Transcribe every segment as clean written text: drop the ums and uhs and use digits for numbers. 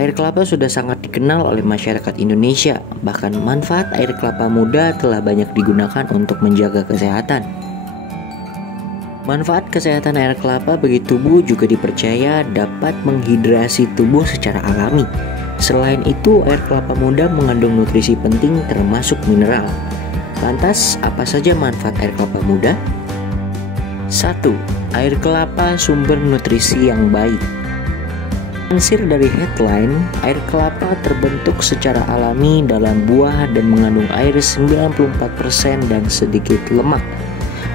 Air kelapa sudah sangat dikenal oleh masyarakat Indonesia. Bahkan manfaat air kelapa muda telah banyak digunakan untuk menjaga kesehatan. Manfaat kesehatan air kelapa bagi tubuh juga dipercaya dapat menghidrasi tubuh secara alami. Selain itu, air kelapa muda mengandung nutrisi penting termasuk mineral. Lantas, apa saja manfaat air kelapa muda? 1. Air kelapa sumber nutrisi yang baik. Dilansir dari headline, air kelapa terbentuk secara alami dalam buah dan mengandung air 94% dan sedikit lemak.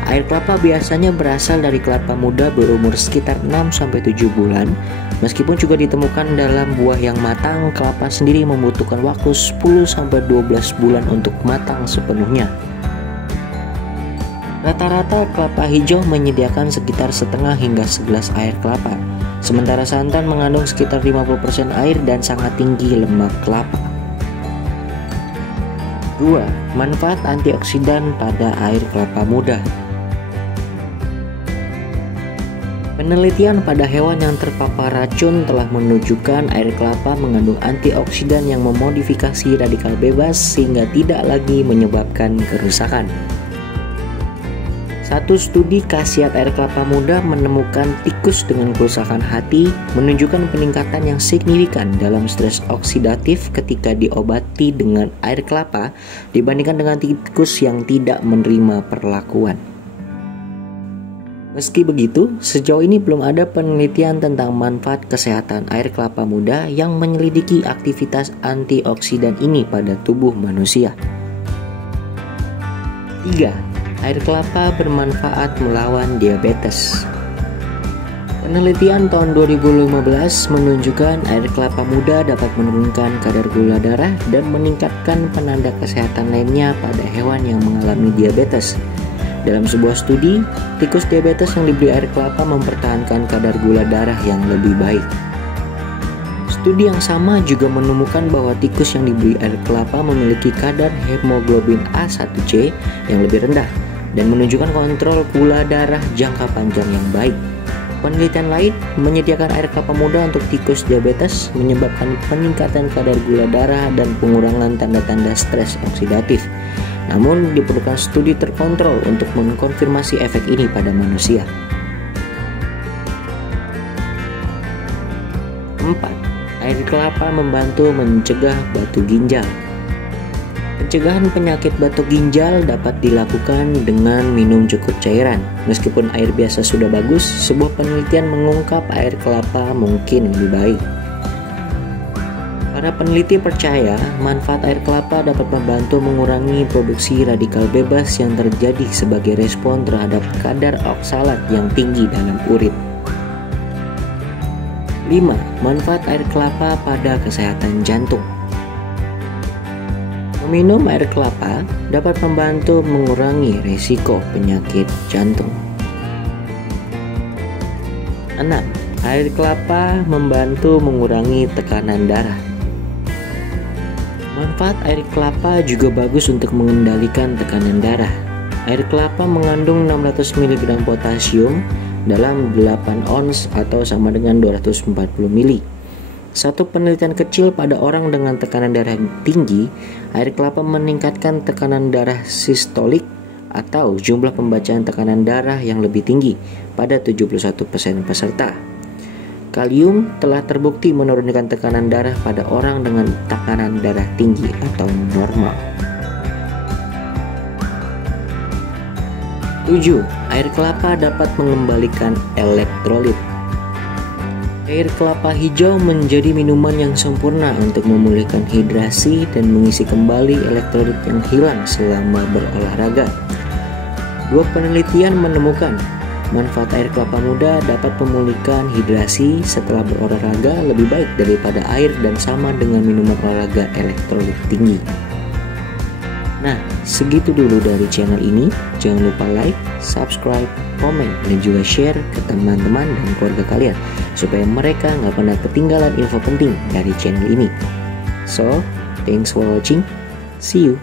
Air kelapa biasanya berasal dari kelapa muda berumur sekitar 6-7 bulan. Meskipun juga ditemukan dalam buah yang matang, kelapa sendiri membutuhkan waktu 10-12 bulan untuk matang sepenuhnya. Rata-rata kelapa hijau menyediakan sekitar setengah hingga segelas air kelapa. Sementara santan mengandung sekitar 50% air dan sangat tinggi lemak kelapa. 2. Manfaat antioksidan pada air kelapa muda. Penelitian pada hewan yang terpapar racun telah menunjukkan air kelapa mengandung antioksidan yang memodifikasi radikal bebas sehingga tidak lagi menyebabkan kerusakan. Satu studi khasiat air kelapa muda menemukan tikus dengan kerusakan hati menunjukkan peningkatan yang signifikan dalam stres oksidatif ketika diobati dengan air kelapa dibandingkan dengan tikus yang tidak menerima perlakuan. Meski begitu, sejauh ini belum ada penelitian tentang manfaat kesehatan air kelapa muda yang menyelidiki aktivitas antioksidan ini pada tubuh manusia. 3. Air kelapa bermanfaat melawan diabetes. Penelitian tahun 2015 menunjukkan air kelapa muda dapat menurunkan kadar gula darah dan meningkatkan penanda kesehatan lainnya pada hewan yang mengalami diabetes. Dalam sebuah studi, tikus diabetes yang diberi air kelapa mempertahankan kadar gula darah yang lebih baik. Studi yang sama juga menemukan bahwa tikus yang diberi air kelapa memiliki kadar hemoglobin A1C yang lebih rendah dan menunjukkan kontrol gula darah jangka panjang yang baik. Penelitian lain menyediakan air kelapa muda untuk tikus diabetes menyebabkan peningkatan kadar gula darah dan pengurangan tanda-tanda stres oksidatif. Namun diperlukan studi terkontrol untuk mengkonfirmasi efek ini pada manusia. 4. Air kelapa membantu mencegah batu ginjal. Pencegahan penyakit batuk ginjal dapat dilakukan dengan minum cukup cairan. Meskipun air biasa sudah bagus, sebuah penelitian mengungkap air kelapa mungkin lebih baik. Para peneliti percaya manfaat air kelapa dapat membantu mengurangi produksi radikal bebas yang terjadi sebagai respon terhadap kadar oksalat yang tinggi dalam urin. 5. Manfaat air kelapa pada kesehatan jantung. Meminum air kelapa dapat membantu mengurangi risiko penyakit jantung. 6. Air kelapa membantu mengurangi tekanan darah. Manfaat air kelapa juga bagus untuk mengendalikan tekanan darah. Air kelapa mengandung 600 mg potasium dalam 8 ons atau sama dengan 240 ml. Satu penelitian kecil pada orang dengan tekanan darah tinggi, air kelapa meningkatkan tekanan darah sistolik atau jumlah pembacaan tekanan darah yang lebih tinggi pada 71% peserta. Kalium telah terbukti menurunkan tekanan darah pada orang dengan tekanan darah tinggi atau normal. 7. Air kelapa dapat mengembalikan elektrolit. Air kelapa hijau menjadi minuman yang sempurna untuk memulihkan hidrasi dan mengisi kembali elektrolit yang hilang selama berolahraga. Dua penelitian menemukan manfaat air kelapa muda dapat memulihkan hidrasi setelah berolahraga lebih baik daripada air dan sama dengan minuman olahraga elektrolit tinggi. Nah, segitu dulu dari channel ini. Jangan lupa like, subscribe, komen, dan juga share ke teman-teman dan keluarga kalian supaya mereka nggak pernah ketinggalan info penting dari channel ini. So, thanks for watching. See you.